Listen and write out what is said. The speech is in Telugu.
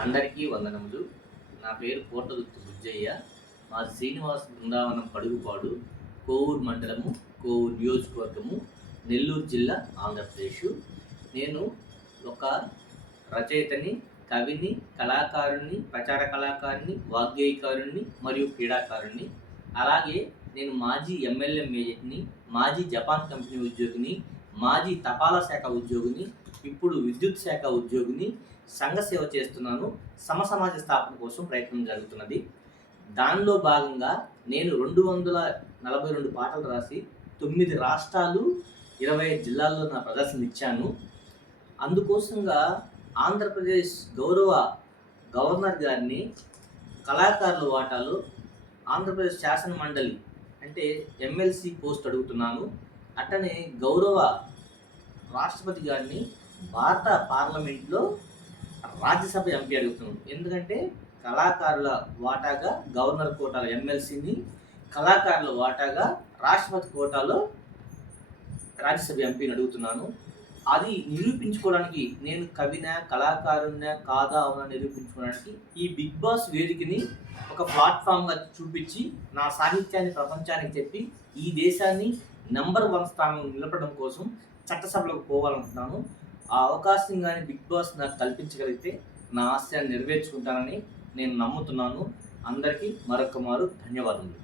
అందరికీ వందనములు. నా పేరు కోటదుర్తి బుజ్జయ్య. మాది శ్రీనివాస్ బృందావనం పడుగుపాడు, కోవూరు మండలము, కోవూరు నియోజకవర్గము, నెల్లూరు జిల్లా, ఆంధ్రప్రదేశ్. నేను ఒక రచయితని, కవిని, కళాకారుణ్ణి, ప్రచార కళాకారుణ్ణి, వాగ్గేయకారుణ్ణి మరియు క్రీడాకారుణ్ణి. అలాగే నేను మాజీ ఎమ్మెల్యే మేయర్ని, మాజీ జపాన్ కంపెనీ ఉద్యోగిని, మాజీ తపాలా శాఖ ఉద్యోగిని, ఇప్పుడు విద్యుత్ శాఖ ఉద్యోగిని. సంఘ సేవ చేస్తున్నాను. సమసమాజ స్థాపన కోసం ప్రయత్నం జరుగుతున్నది. దానిలో భాగంగా నేను 242 పాటలు రాసి 9 రాష్ట్రాలు, 25 జిల్లాల్లో నా ప్రదర్శన ఇచ్చాను. అందుకోసంగా ఆంధ్రప్రదేశ్ గౌరవ గవర్నర్ గారిని కళాకారుల వాటాలో ఆంధ్రప్రదేశ్ శాసన మండలి అంటే ఎమ్మెల్సీ పోస్ట్ అడుగుతున్నాను. అట్టనే గౌరవ రాష్ట్రపతి గారిని భారత పార్లమెంట్లో రాజ్యసభ ఎంపీ అడుగుతున్నాం. ఎందుకంటే కళాకారుల వాటాగా గవర్నర్ కోటాలో ఎమ్మెల్సీని, కళాకారుల వాటాగా రాష్ట్రపతి కోటాలో రాజ్యసభ ఎంపీని అడుగుతున్నాను. అది నిరూపించుకోవడానికి నేను కవినా, కళాకారున్నా కాదా అవునా నిరూపించుకోవడానికి ఈ బిగ్ బాస్ వేదికని ఒక ప్లాట్ఫామ్గా చూపించి నా సాహిత్యాన్ని ప్రపంచానికి చెప్పి ఈ దేశాన్ని నెంబర్ 1 స్థానంలో నిలపడం కోసం చట్టసభలకు పోవాలనుకుంటున్నాను. ఆ అవకాశం కానీ బిగ్ బాస్ నాకు కల్పించగలిగితే నా ఆశయాన్ని నెరవేర్చుకుంటానని నేను నమ్ముతున్నాను. అందరికీ మరొక మారు ధన్యవాదములు.